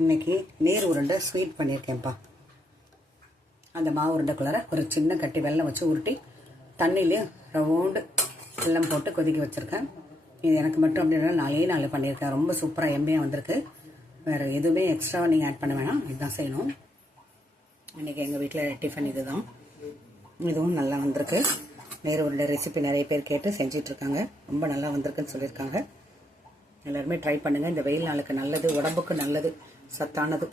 இன்னைக்கு நீர் உருண்டை ஸ்வீட் பண்ணியிருக்கேன்ப்பா. அந்த மாவு உருண்டைக்குள்ளார ஒரு சின்ன கட்டி வெள்ளம் வச்சு உருட்டி தண்ணியிலே ரவுண்டு வெள்ளம் போட்டு கொதிக்க வச்சுருக்கேன். இது எனக்கு மட்டும் அப்படின்னா நாலே நாள் பண்ணியிருக்கேன். ரொம்ப சூப்பராக எம்மையாக வந்திருக்கு. வேறு எதுவுமே எக்ஸ்ட்ராவாக நீங்கள் ஆட் பண்ண வேணாம். இதுதான் செய்யணும். இன்றைக்கி எங்கள் வீட்டில் டிஃபன் இதுதான். இதுவும் நல்லா வந்திருக்கு. நேர் உருண்டை ரெசிபி நிறைய பேர் கேட்டு செஞ்சிட்ருக்காங்க ரொம்ப நல்லா வந்திருக்குன்னு சொல்லியிருக்காங்க. எல்லாருமே ட்ரை பண்ணுங்கள் இந்த வெயில் நாளுக்கு நல்லது உடம்புக்கு நல்லது சத்தானது.